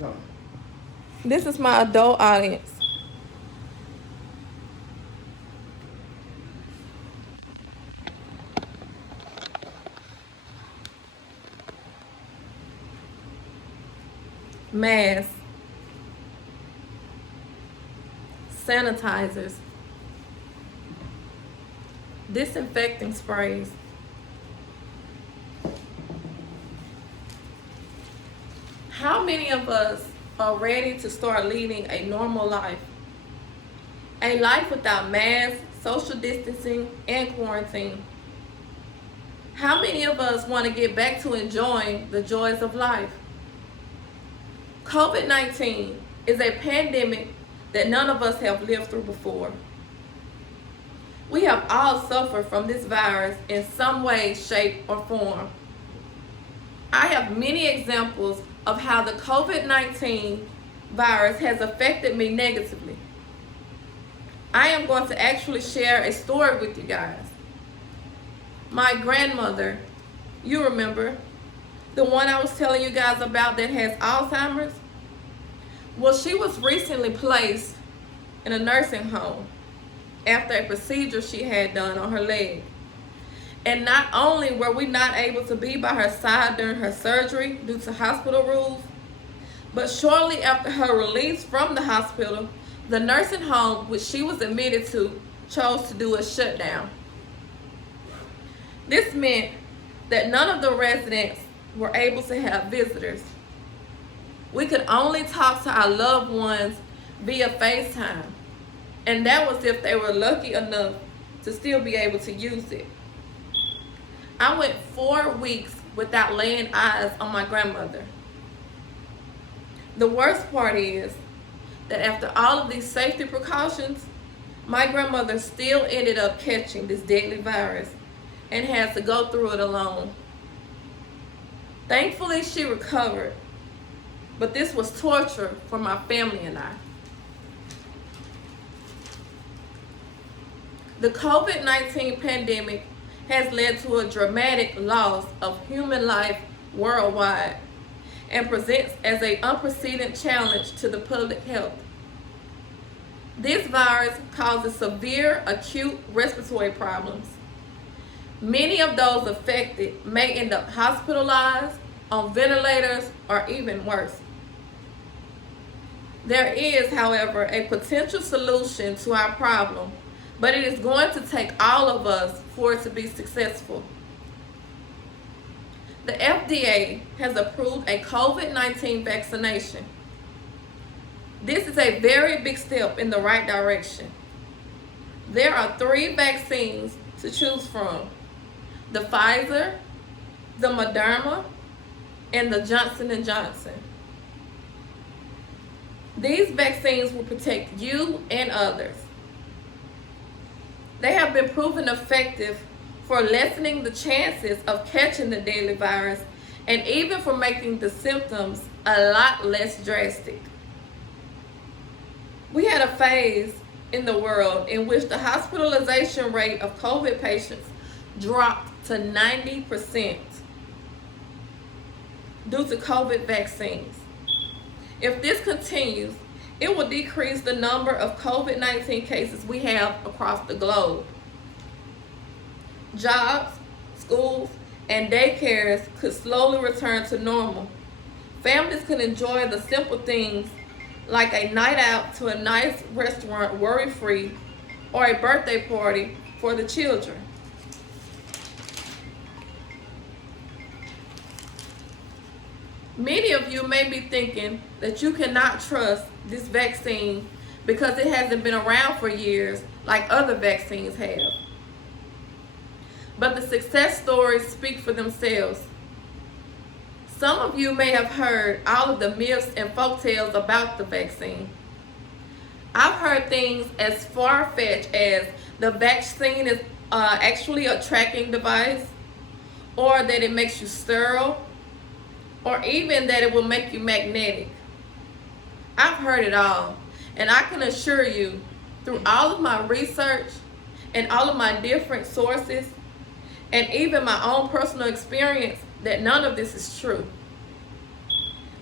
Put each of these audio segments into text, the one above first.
No. This is my adult audience. Masks, sanitizers, disinfecting sprays. How many of us are ready to start leading a normal life? A life without masks, social distancing, and quarantine. How many of us want to get back to enjoying the joys of life? COVID-19 is a pandemic that none of us have lived through before. We have all suffered from this virus in some way, shape, or form. I have many examples of how the COVID-19 virus has affected me negatively. I am going to actually share a story with you guys. My grandmother, you remember, the one I was telling you guys about that has Alzheimer's? Well, she was recently placed in a nursing home after a procedure she had done on her leg. And not only were we not able to be by her side during her surgery due to hospital rules, but shortly after her release from the hospital, the nursing home which she was admitted to chose to do a shutdown. This meant that none of the residents were able to have visitors. We could only talk to our loved ones via FaceTime, and that was if they were lucky enough to still be able to use it. I went 4 weeks without laying eyes on my grandmother. The worst part is that after all of these safety precautions, my grandmother still ended up catching this deadly virus and had to go through it alone. Thankfully, she recovered, but this was torture for my family and I. The COVID-19 pandemic has led to a dramatic loss of human life worldwide and presents as an unprecedented challenge to the public health. This virus causes severe acute respiratory problems. Many of those affected may end up hospitalized, on ventilators, or even worse. There is, however, a potential solution to our problem, but it is going to take all of us for it to be successful. The FDA has approved a COVID-19 vaccination. This is a very big step in the right direction. There are 3 vaccines to choose from: the Pfizer, the Moderna, and the Johnson & Johnson. These vaccines will protect you and others. They have been proven effective for lessening the chances of catching the deadly virus and even for making the symptoms a lot less drastic. We had a phase in the world in which the hospitalization rate of COVID patients dropped to 90% due to COVID vaccines. If this continues, it will decrease the number of COVID-19 cases we have across the globe. Jobs, schools, and daycares could slowly return to normal. Families can enjoy the simple things like a night out to a nice restaurant worry-free, or a birthday party for the children. Many of you may be thinking that you cannot trust this vaccine because it hasn't been around for years like other vaccines have. But the success stories speak for themselves. Some of you may have heard all of the myths and folktales about the vaccine. I've heard things as far-fetched as the vaccine is actually a tracking device, or that it makes you sterile, or even that it will make you magnetic. I've heard it all, and I can assure you, through all of my research and all of my different sources, and even my own personal experience, that none of this is true.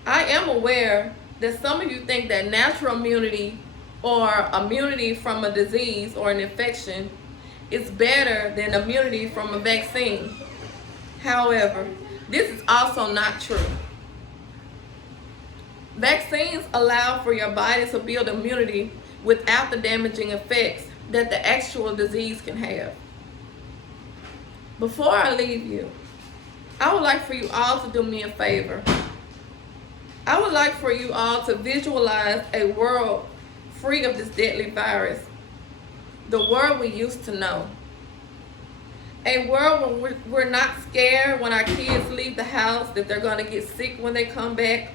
I am aware that some of you think that natural immunity or immunity from a disease or an infection is better than immunity from a vaccine. However, this is also not true. Vaccines allow for your body to build immunity without the damaging effects that the actual disease can have. Before I leave you, I would like for you all to do me a favor. I would like for you all to visualize a world free of this deadly virus, the world we used to know. A world where we're not scared when our kids leave the house that they're going to get sick when they come back.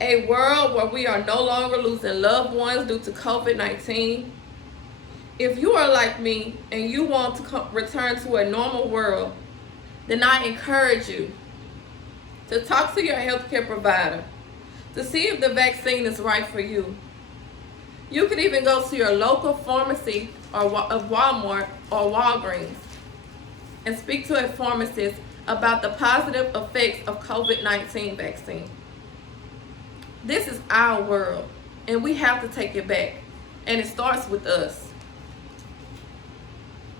A world where we are no longer losing loved ones due to COVID-19. If you are like me and you want to return to a normal world, then I encourage you to talk to your healthcare provider to see if the vaccine is right for you. You could even go to your local pharmacy or of Walmart or Walgreens and speak to a pharmacist about the positive effects of COVID-19 vaccine. This is our world, and we have to take it back, and it starts with us.